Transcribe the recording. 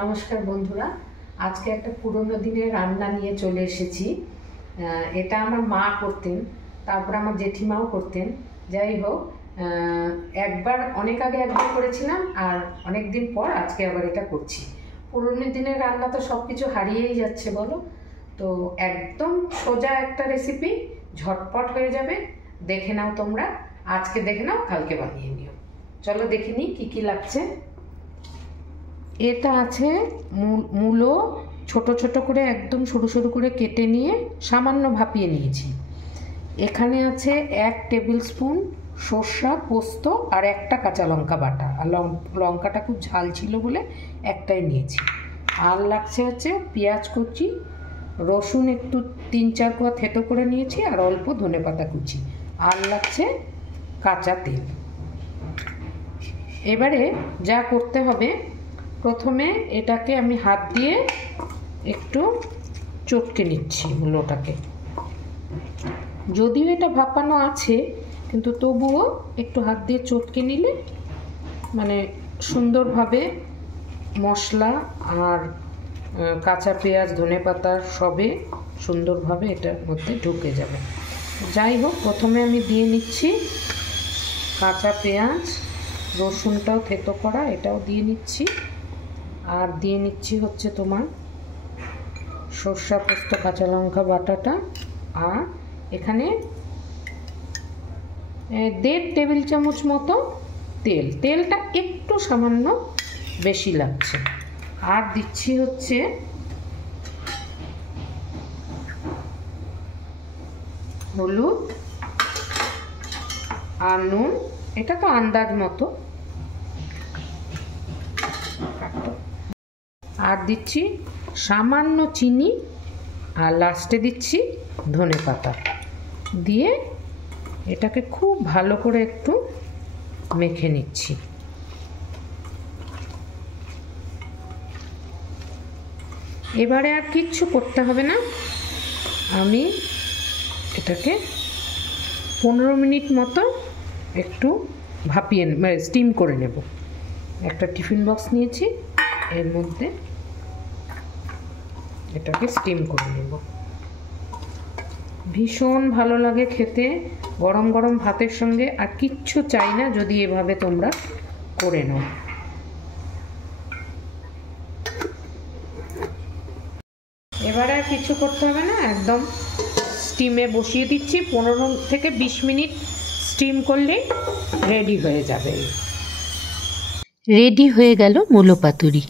নমস্কার বন্ধুরা, আজকে একটা পুরনো দিনের রান্না নিয়ে চলে এসেছি। এটা আমার মা করতেন, তারপর আমার জেঠিমাও করতেন। যাই হোক, অনেক আগে একবার করেছিলাম, আর অনেক দিন পর আজকে আবার এটা করছি। পুরনো দিনের রান্না তো সব কিছু হারিয়েই যাচ্ছে বলো। তো একদম সোজা একটা রেসিপি, ঝটপট হয়ে যাবে। দেখে নাও তোমরা, আজকে দেখে নাও, কালকে বানিয়ে নিও। চলো দেখে নিই কী কী লাগছে। এটা আছে মূলো, ছোট ছোট করে একদম সরু সরু করে কেটে নিয়ে সামান্য ভাপিয়ে নিয়েছি। এখানে আছে 1 টেবিল স্পুন সর্ষা পোস্ত আর একটা কাঁচা লঙ্কা বাটা, আর লঙ্কাটা খুব ঝাল ছিল বলে একটাই নিয়েছি। আর লাগছে হচ্ছে পেঁয়াজ কুচি, রসুন একটু 3-4 কোয়া থেতো করে নিয়েছি, আর অল্প ধনেপাতা কুচি, আর লাগছে কাঁচা তেল। এবারে যা করতে হবে, প্রথমে এটাকে আমি হাত দিয়ে একটু চটকে নিচ্ছি মূলোটাকে। যদিও এটা ভাপানো আছে, কিন্তু তবুও একটু হাত দিয়ে চটকে নিলে মানে সুন্দরভাবে মশলা আর কাঁচা পেঁয়াজ ধনেপাতা সবে সুন্দরভাবে এটার মধ্যে ঢুকে যাবে। যাই হোক, প্রথমে আমি দিয়ে নিচ্ছি কাঁচা পেঁয়াজ, রসুনটাও থেতো করা, এটাও দিয়ে নিচ্ছি। আর দিয়ে নিচ্ছি হচ্ছে তোমার সর্ষা পোস্ত কাঁচা লঙ্কা বাটাটা। আর এখানে 1.5 টেবিল চামচ মতো তেল, তেলটা একটু সামান্য বেশি লাগছে। আর দিচ্ছি হচ্ছে হলুদ আর নুন, এটা তো আন্দাজ মতো। আর দিচ্ছি সামান্য চিনি, আর লাস্টে দিচ্ছি ধনেপাতা দিয়ে এটাকে খুব ভালো করে একটু মেখে নিচ্ছি। এবারে আর কিচ্ছু করতে হবে না, আমি এটাকে 15 মিনিট মতো একটু ভাপিয়ে মানে স্টিম করে নেব। একটা টিফিন বক্স নিয়েছি, এর মধ্যে এটাকে স্টিম করে নেব। ভীষণ ভালো লাগে খেতে গরম গরম ভাতের সঙ্গে, আর কিচ্ছু চাই না যদি এভাবে তোমরা করে নাও। এবারে আর কিছু করতে হবে না, একদম স্টিমে বসিয়ে দিচ্ছি। 15 থেকে 20 মিনিট স্টিম করলেই রেডি হয়ে যাবে। রেডি হয়ে গেল মূলো পাতুরি।